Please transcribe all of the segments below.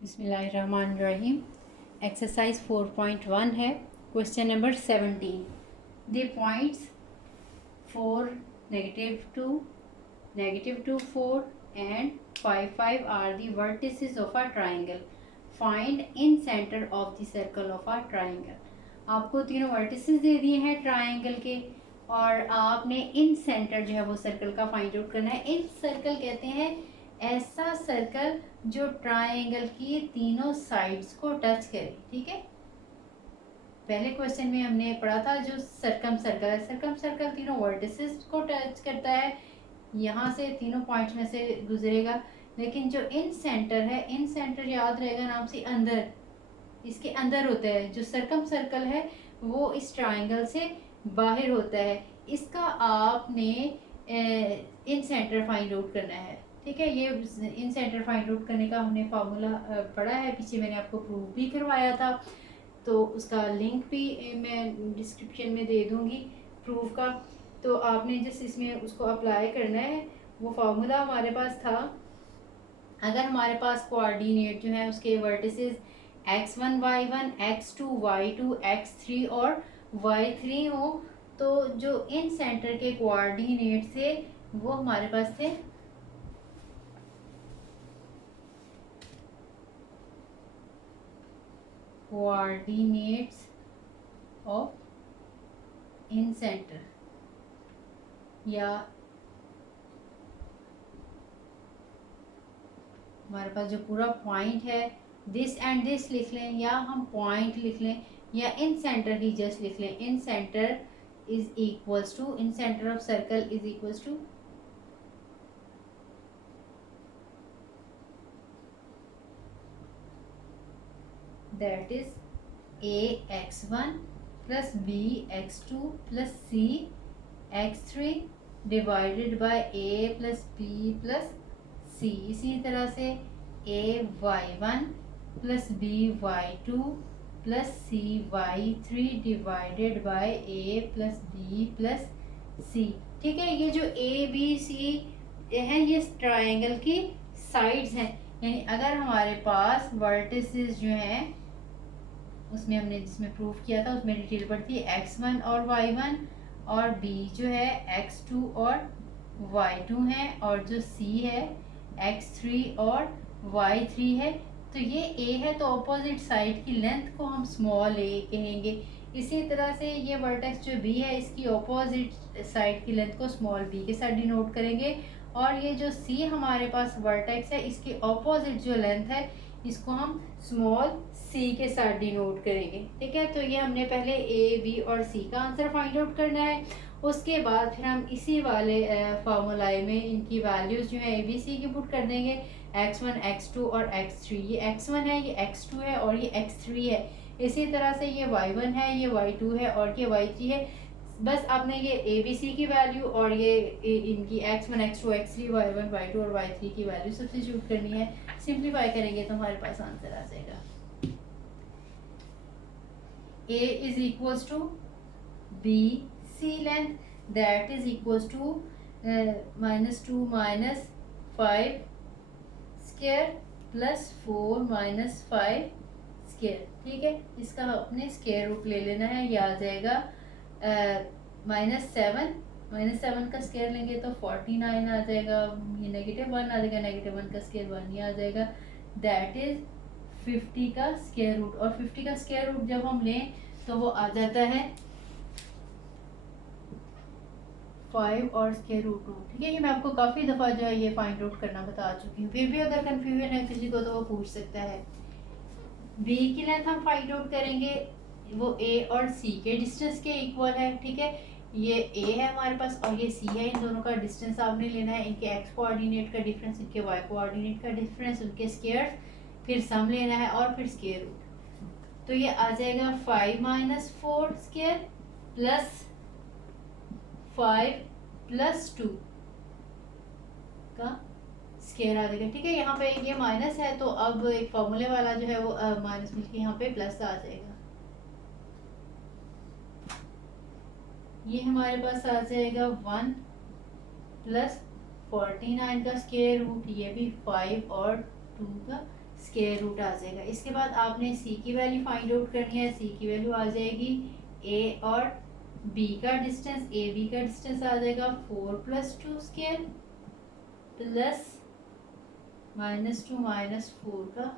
बिस्मिल्लाहिर्रहमानिर्रहीम। एक्सरसाइज 4.1 है। Question number 17। The points 4, -2, -2, 4 and 5, 5 are the vertices of a triangle. Find in centre of the circle of a triangle. आपको तीनों vertices दे दिए हैं triangle के और आपने इन सेंटर जो है वो सर्कल का फाइंड आउट करना है। इन सर्कल कहते हैं ऐसा सर्कल जो ट्राइंगल की तीनों साइड्स को टच करे। ठीक है, पहले क्वेश्चन में हमने पढ़ा था जो सर्कम सर्कल है, सर्कम सर्कल तीनों वर्टिसेस को टच करता है, यहाँ से तीनों पॉइंट्स में से गुजरेगा। लेकिन जो इन सेंटर है, इन सेंटर याद रहेगा नाम से अंदर, इसके अंदर होता है। जो सर्कम सर्कल है वो इस ट्राइंगल से बाहर होता है। इसका आपने इन सेंटर फाइंड आउट करना है। ठीक है, ये इन सेंटर फाइंड आउट करने का हमने फार्मूला पढ़ा है, पीछे मैंने आपको प्रूफ भी करवाया था, तो उसका लिंक भी मैं डिस्क्रिप्शन में दे दूंगी प्रूफ का। तो आपने जिस इसमें उसको अप्लाई करना है, वो फार्मूला हमारे पास था। अगर हमारे पास कोऑर्डिनेट जो है उसके vertices x1 y1 x2 y2 x3 और y3 हो, तो जो इन सेंटर के कोऑर्डिनेट थे वो हमारे पास थे कोऑर्डिनेट्स ऑफ इन सेंटर, या हमारे पास जो पूरा पॉइंट है दिस एंड दिस लिख लें, या हम पॉइंट लिख लें, या इन सेंटर ही जस्ट लिख लें। Incentre is equals to, in centre of circle is equals to that is ax1 plus bx2 plus cx3 divided by a plus b plus c। इसी तरह से ay1 plus by2 plus cy3 divided by a plus b plus c। ठीक है, ये जो a b c है ये triangle की साइड्स हैं। यानी अगर हमारे पास वर्टिसेस जो हैं, उसमें हमने जिसमें प्रूफ किया था उसमें डिटेल पढ़ती है x1 और y1, और b जो है x2 और y2 है, और जो c है x3 और y3 है। तो ये a है, तो ऑपोजिट साइड की लेंथ को हम स्मॉल a कहेंगे। इसी तरह से ये वर्टेक्स जो b है इसकी ऑपोजिट साइड की लेंथ को स्मॉल b के साथ डिनोट करेंगे, और ये जो c हमारे पास वर्टेक्स है इसकी ऑपोजिट जो लेंथ है इसको हम स्मॉल c के साथ डिनोट करेंगे। ठीक है, तो ये हमने पहले a b और c का आंसर फाइंड आउट करना है। उसके बाद फिर हम इसी वाले फार्मूलाए में इनकी वैल्यूज जो है a b c की पुट कर देंगे, x1 x2 और x3। ये x1 है, ये x2 है और ये x3 है। इसी तरह से ये y1 है, ये y2 है और ये y3 है। बस आपने ये ए बी सी की वैल्यू और ये इनकी x1 x2 x3 y1 y2 और y3 की वैल्यू सब्स्टिट्यूट करनी है। सिंप्लीफाई करेंगे तो हमारे पास आंसर आ जाएगा a is equals to B C length, that is equals to -2 minus 5 square plus 4 minus 5 square. ठीक है, इसका अपने स्क्वायर रूट ले लेना है, ये आ जाएगा -7 का स्क्वायर लेंगे तो 49 आ जाएगा, ये -1 आ जाएगा, -1 का स्क्वायर 1 ही आ जाएगा, दैट इज 50 का स्क्वायर रूट। और 50 का स्क्वायर रूट जब हम लें तो वो आ जाता है 5 और स्क्वायर रूट 2। ठीक है, ये मैं आपको काफ़ी दफ़ा जो है ये फाइंड आउट करना बता चुकी हूँ, फिर भी अगर कन्फ्यूजन है किसी को तो वो पूछ सकता है। बी की लेंथ हम फाइंड आउट करेंगे, वो ए और सी के डिस्टेंस के इक्वल है। ठीक है, ये ए है हमारे पास और ये सी है, इन दोनों का डिस्टेंस आपने लेना है, इनके एक्स कोऑर्डिनेट का डिफरेंस, इनके वाई कोऑर्डिनेट का डिफरेंस, उनके स्क्वायर, फिर सम लेना है और फिर स्क्वायर रूट। तो ये आ जाएगा 5 माइनस 4 स्क्वायर प्लस 5 प्लस 2 का स्केयर आ जाएगा। ठीक है, यहाँ पे ये माइनस है तो अब एक फॉर्मूले वाला जो है वो माइनस मिलके यहाँ पे प्लस आ जाएगा। ये हमारे पास आ जाएगा 1 प्लस 49 का स्केयर रूट, ये भी 5 और 2 का स्केयर रूट आ जाएगा। इसके बाद आपने सी की वैल्यू फाइंड आउट करनी है। सी की वैल्यू आ जाएगी ए और बी का डिस्टेंस, ए बी का डिस्टेंस आ जाएगा 4+2 स्केयर प्लस -2 -4 का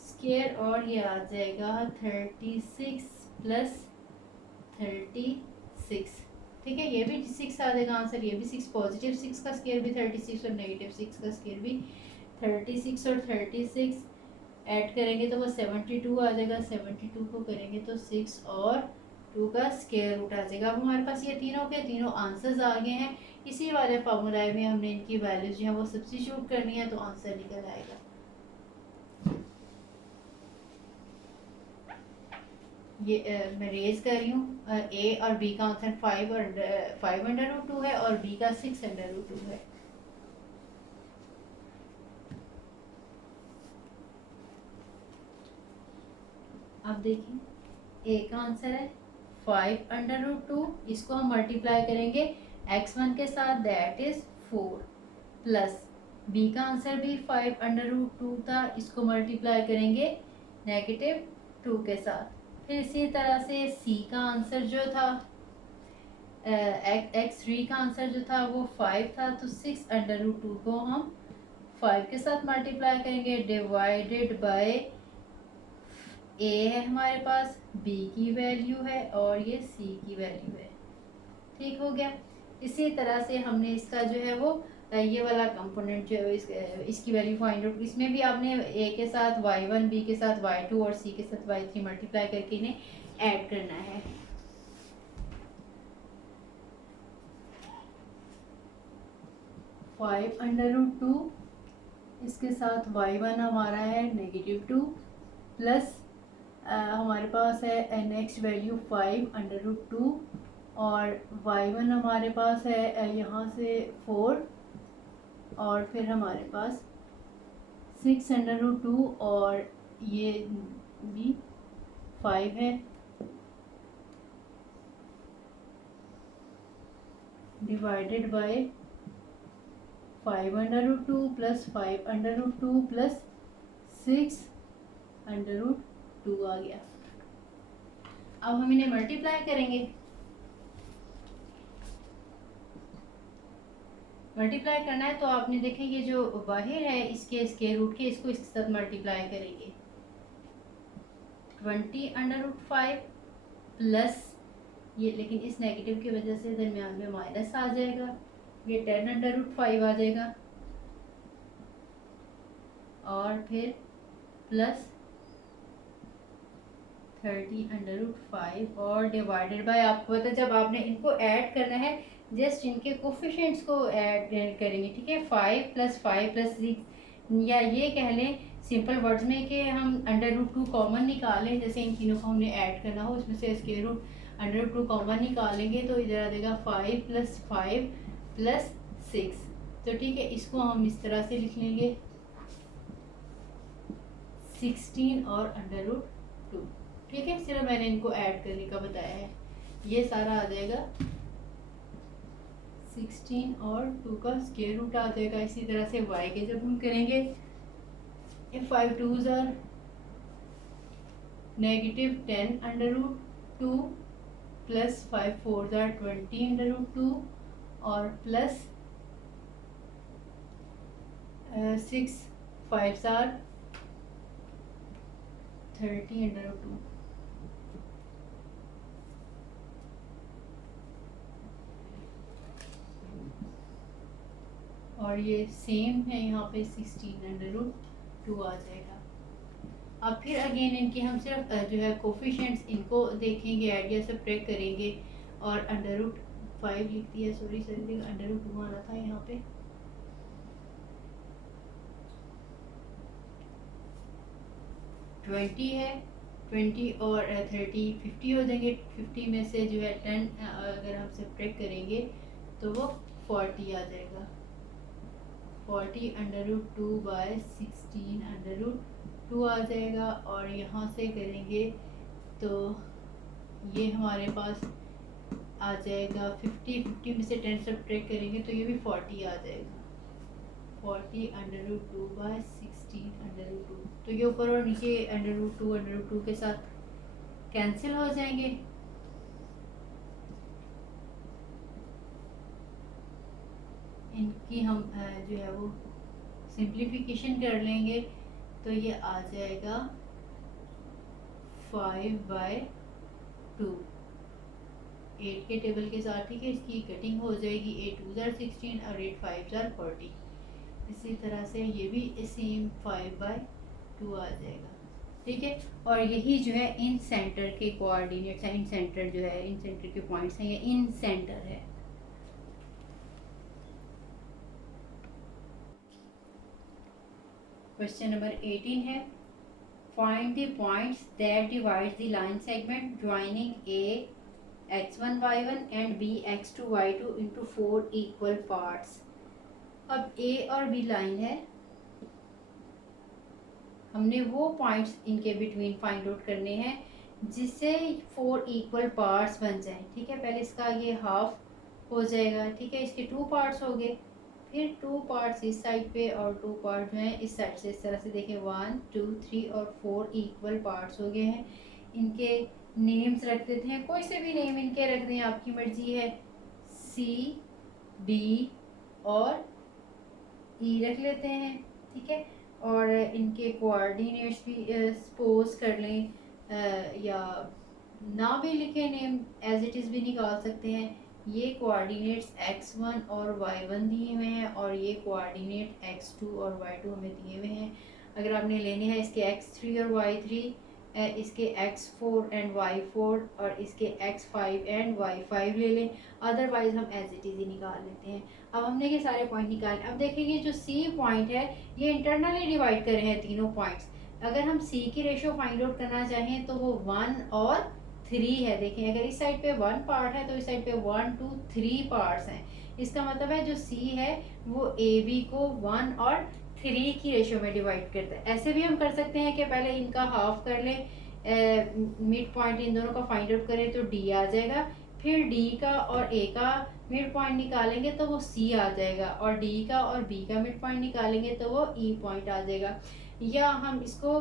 स्केयर, और ये आ जाएगा 36 + 36। ठीक है, ये भी 6 आ जाएगा आंसर, ये भी 6, पॉजिटिव 6 का स्केयर भी 36 और नेगेटिव 6 का स्केयर भी 36, और 36 ऐड करेंगे तो वो 72 आ जाएगा। 72 को करेंगे तो 6 और 2 का स्केयर रूट आ जाएगा। अब हमारे पास ये तीनों के तीनों आंसर्स आ गए हैं। इसी वाले फार्मूला में हमने इनकी वैल्यूज जो है वो सब्स्टिट्यूट करनी है तो आंसर निकल आएगा। ये मैं रेज कर रही हूँ। ए और बी का आंसर 5/√2 है और बी का 6/√2 है। अब देखिए ए का आंसर है 5/√2, इसको हम मल्टीप्लाई करेंगे x1 के साथ, दैट इज 4, प्लस बी का आंसर भी 5/√2 था, इसको मल्टीप्लाई करेंगे -2 के साथ। फिर इसी तरह से सी का आंसर जो था x3 का आंसर जो था वो 5 था, तो 6/√2 को हम 5 के साथ मल्टीप्लाई करेंगे, डिवाइडेड बाय ए है हमारे पास, बी की वैल्यू है और ये सी की वैल्यू है। ठीक हो गया। इसी तरह से हमने इसका जो है वो ये वाला कंपोनेंट जो है इसकी वैल्यू फाइंड आउट, इसमें भी आपने ए के साथ y1, बी के साथ y2 और सी के साथ y3 मल्टीप्लाई करके इन्हें ऐड करना है। (5/√2) इसके साथ y1 हमारा है -2, प्लस हमारे पास है नेक्स्ट वैल्यू 5/√2 और y1 हमारे पास है यहाँ से 4 और फिर हमारे पास 6/√2 और ये भी 5 है, डिवाइडेड बाय 5/√2 प्लस 5/√2 प्लस 6/√2 आ गया। अब हम इन्हें मल्टीप्लाई करेंगे। मल्टीप्लाई करना है तो आपने देखें ये जो बाहर है इसके स्क्वायर रूट के, इसको इसके साथ मल्टीप्लाई करेंगे 20/5 प्लस ये, लेकिन इस नेगेटिव की वजह से दरमियान में माइनस आ जाएगा, ये 10/5 आ जाएगा और फिर प्लस 30/5 और डिवाइडेड बाय, आपको पता है जब आपने इनको ऐड करना है जस्ट इनके कोफिशिएंट्स को ऐड करेंगे। ठीक है, 5 + 5 + 6, या ये कह लें सिंपल वर्ड्स में कि हम √2 कॉमन निकालें, जैसे इन तीनों को हमने ऐड करना हो इसमें से स्क्वायर रूट √2 कॉमन निकालेंगे तो इधर आ जाएगा 5 + 5 + 6। तो ठीक है, इसको हम इस तरह से लिख लेंगे 16 और √2। ठीक है, सिर्फ मैंने इनको ऐड करने का बताया है। ये सारा आ जाएगा 16 और 2 का स्क्वायर रूट आ जाएगा। इसी तरह से y के जब हम करेंगे 5 2s are -10/√2 plus 5 4s are 20/√2 और प्लस 6 5s are 30/2। और ये सेम है यहाँ पे 16/2 आ जाएगा। अब फिर अगेन इनके हम सिर्फ जो है कोफिशिएंट्स इनको देखेंगे, आइडिया से ब्रेक करेंगे और √5 लिख दिया, सॉरी सर √2 आना था यहाँ पे। ट्वेंटी है, 20 और 30 50 हो जाएंगे। 50 में से जो है 10 अगर हम सब्ट्रैक्ट करेंगे तो वो 40 आ जाएगा। 40/2 बाय 16/2 आ जाएगा और यहाँ से करेंगे तो ये हमारे पास आ जाएगा 50 में से 10 सब्ट्रैक्ट करेंगे तो ये भी 40 आ जाएगा। 40/2 बाय 16 के ऊपर और नीचे √2 के साथ कैंसिल हो जाएंगे। इनकी हम जो है वो सिंप्लीफिकेशन कर लेंगे तो ये आ जाएगा 5/2 8 के टेबल के साथ। ठीक है, इसकी कटिंग हो जाएगी 8 2 जार 16 और 8 5 जार 40। इसी तरह से ये भी सेम 5/2 आ जाएगा। ठीक है, और यही जो है इन सेंटर के कोऑर्डिनेट्स हैं। इन सेंटर जो है इन सेंटर के पॉइंट्स हैं, ये इन सेंटर है। क्वेश्चन नंबर 18 है, find the points that divide the line segment joining A x1 y1 and b x2 y2 into 4 equal parts. अब ए और बी लाइन है, हमने वो पॉइंट्स इनके बिटवीन फाइंड आउट करने हैं जिससे 4 इक्वल पार्ट्स बन जाएं। ठीक है, पहले इसका ये हाफ हो जाएगा। ठीक है, इसके 2 पार्ट्स हो गए, फिर 2 पार्ट्स इस साइड पे और 2 पार्ट जो हैं इस साइड से। इस तरह से देखें 1 2 3 और 4 इक्वल पार्ट्स हो गए हैं। इनके नेम्स रख देते हैं, कोई से भी नेम इनके रख दें, आपकी मर्जी है। सी डी और ई रख लेते हैं। ठीक है, और इनके कोऑर्डिनेट्स भी सपोज कर लें, या ना भी लिखे नेम एज इट इज़ भी निकाल सकते हैं। ये कोऑर्डिनेट्स x1 और y1 दिए हुए हैं और ये कोऑर्डिनेट x2 और y2 हमें दिए हुए हैं। अगर आपने लेने हैं इसके x3 और y3, इसके x4 एंड y4 और इसके x5 एंड y5 ले लें, अदरवाइज हम एज इट इज़ ही निकाल लेते हैं। अब हमने ये सारे पॉइंट निकाले। अब देखेंगे जो C पॉइंट है ये इंटरनली डिवाइड कर रहे हैं तीनों पॉइंट्स। अगर हम C की रेशो फाइंड आउट करना चाहें तो वो 1 और 3 है। देखें, अगर इस साइड पे 1 पार्ट है तो इस साइड पे 1 2 3 पार्ट्स हैं। इसका मतलब है जो C है वो AB को 1 और 3 की रेशो में डिवाइड करता है। ऐसे भी हम कर सकते हैं कि पहले इनका हाफ कर लें, मिड पॉइंट इन दोनों का फाइंड आउट करें तो D आ जाएगा, फिर D का और A का मिड पॉइंट निकालेंगे तो वो C आ जाएगा, और D का और B का मिड पॉइंट निकालेंगे तो वो E पॉइंट आ जाएगा। या हम इसको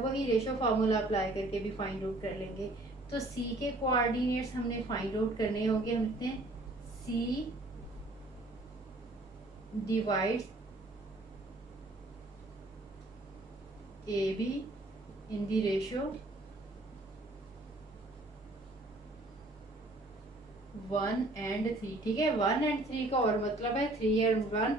वही रेशो फार्मूला अप्लाई करके भी फाइंड आउट कर लेंगे। तो C के कोऑर्डिनेट्स हमने फाइंड आउट करने होंगे। हम लिखते हैं C divides AB in the ratio 1 and 3। ठीक है, 1 and 3 का और मतलब है 3 and 1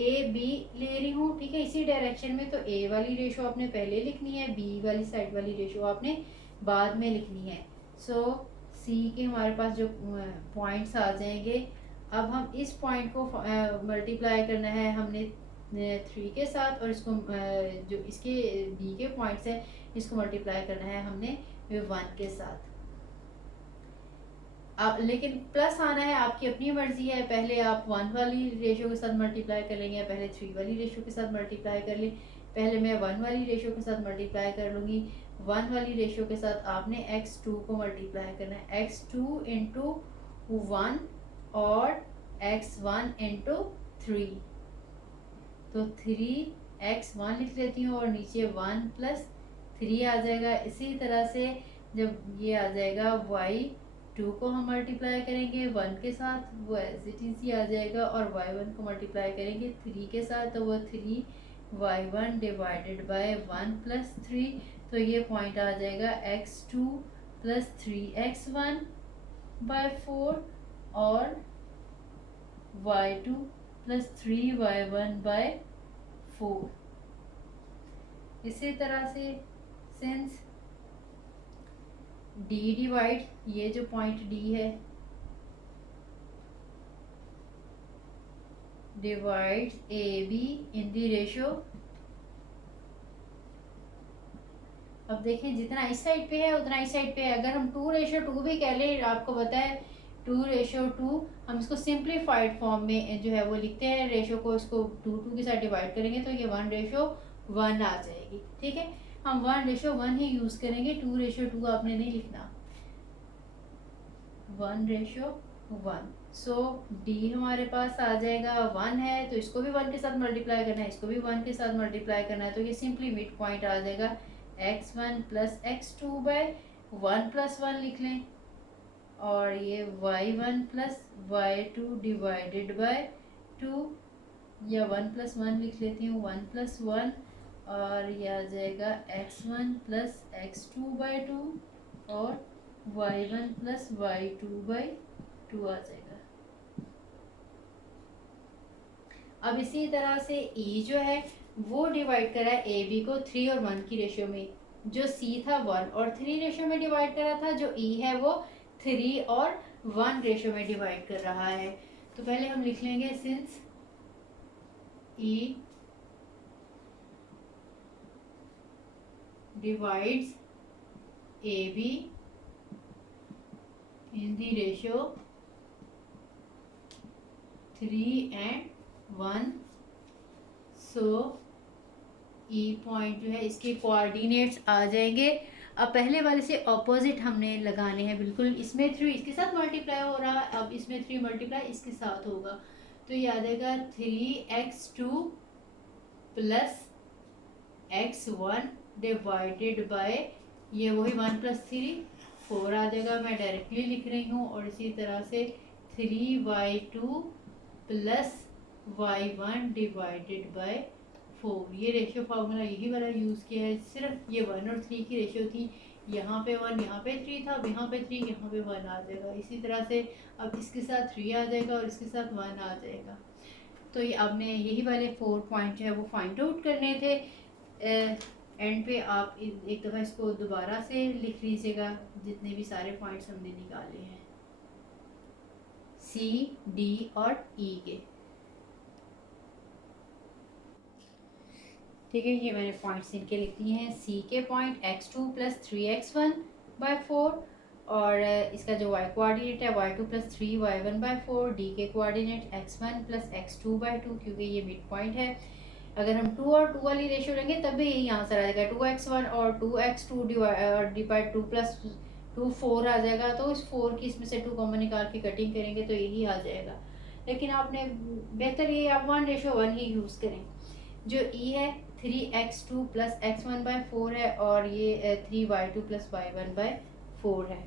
AB ले रही हूँ। ठीक है, इसी डायरेक्शन में। तो A वाली रेशो आपने पहले लिखनी है, B वाली साइड वाली रेशो आपने बाद में लिखनी है। सो C के हमारे पास जो पॉइंट्स आ जाएंगे, अब हम इस पॉइंट को मल्टीप्लाई करना है हमने 3 के साथ, और इसको जो इसके B के पॉइंट्स है इसको मल्टीप्लाई करना है हमने 1 के साथ। लेकिन प्लस आना है, आपकी अपनी मर्जी है। पहले आप 1 वाली रेशो के साथ मल्टीप्लाई कर लेंगे, पहले 3 वाली रेशो के साथ मल्टीप्लाई कर लें। पहले मैं 1 वाली रेशो के साथ मल्टीप्लाई कर लूँगी। 1 वाली रेशो के साथ आपने x2 को मल्टीप्लाई करना है, x2 इंटू 1 और x1 इंटू 3। तो 3x1 लिख लेती हूँ और नीचे 1 प्लस 3 आ जाएगा। इसी तरह से जब ये आ जाएगा y2 को हम मल्टीप्लाई करेंगे 1 के साथ, वो एज इट इज ही आ जाएगा, और y1 को मल्टीप्लाई करेंगे 3 के साथ तो वो 3y1 डिवाइडेड बाय 1 प्लस 3। तो ये पॉइंट आ जाएगा x2 प्लस 3x1 बाय 4 और y2 प्लस 3y1 बाय 4। इसी तरह से सिंस D डिवाइड, ये जो पॉइंट D है, divide AB in the ratio. अब देखें जितना इस साइड पे है उतना इस साइड पे है। अगर हम 2:2 भी कह लें, आपको पता है 2:2, हम इसको सिंप्लीफाइड फॉर्म में जो है वो लिखते हैं। रेशो को इसको 2 के साथ डिवाइड करेंगे तो ये 1:1 आ जाएगी। ठीक है, हम 1:1 ही यूज़ करेंगे, 2:2 आपने नहीं लिखना। 1:1 1। सो डी हमारे पास आ जाएगा 1 है, तो इसको भी 1 के साथ मल्टीप्लाई करना है, इसको भी 1 के साथ मल्टीप्लाई करना है, तो ये सिंपली मिड पॉइंट आ जाएगा x1 plus x2 bye 1 plus 1 लिख लें, और ये y1 plus y2 divided by 2, या 1 प्लस 1 लिख लेती हूँ, 1 प्लस 1, और यह आ जाएगा x1 प्लस x2 बाय 2 और y1 प्लस y2 बाय 2 आ जाएगा। अब इसी तरह से E जो है वो डिवाइड करा है ए बी को 3 और 1 की रेशियो में, जो C था 1 और 3 रेशियो में डिवाइड करा था, जो E है वो 3 और 1 रेशियो में डिवाइड कर रहा है। तो पहले हम लिख लेंगे since E divides A B in the ratio 3 and 1, so E point जो है इसके कोऑर्डिनेट्स आ जाएंगे। अब पहले वाले से ऑपोजिट हमने लगाने हैं बिल्कुल, इसमें 3 इसके साथ मल्टीप्लाई हो रहा है, अब इसमें 3 मल्टीप्लाई इसके साथ होगा, तो ये आ जाएगा 3x2 plus x1 divided by ये वही 1 प्लस 3 4 आ जाएगा, मैं डायरेक्टली लिख रही हूँ, और इसी तरह से 3y2 plus y1 divided by 4। ये रेशियो फार्मूला यही वाला यूज़ किया है, सिर्फ ये 1 और 3 की रेशियो थी, यहाँ पे 1 यहाँ पे 3 था, अब यहाँ पे 3 यहाँ पे 1 आ जाएगा। इसी तरह से अब इसके साथ 3 आ जाएगा और इसके साथ 1 आ जाएगा। तो ये आपने यही वाले 4 पॉइंट जो है वो फाइंड आउट करने थे। एंड पे आप एक दफ़ा इसको दोबारा से लिख लीजिएगा, जितने भी सारे पॉइंट्स हमने निकाले हैं सी डी और ई के। ठीक है, ये मैंने पॉइंट्स इनके लिख दिए हैं। सी के point x2 plus 3x1 bye 4, और इसका जो y कोऑर्डिनेट है y2 plus 3y1 by 4। D के coordinate x1 plus x2 by 2, क्योंकि ये मिड पॉइंट है। अगर हम 2 और 2 वाली रेशियो लेंगे तब भी यही आंसर आ जाएगा, 2x1 और 2x2 डिवाइड 2 प्लस 2 4 आ जाएगा, तो इस 4 की इसमें से 2 कॉमन निकाल के कटिंग करेंगे तो यही आ जाएगा। लेकिन आपने बेहतर ये आप 1:1 ही यूज़ करें। जो ई है 3x2 प्लस x1 बाय 4 है, और ये 3y2 प्लस y1 बाय 4 है।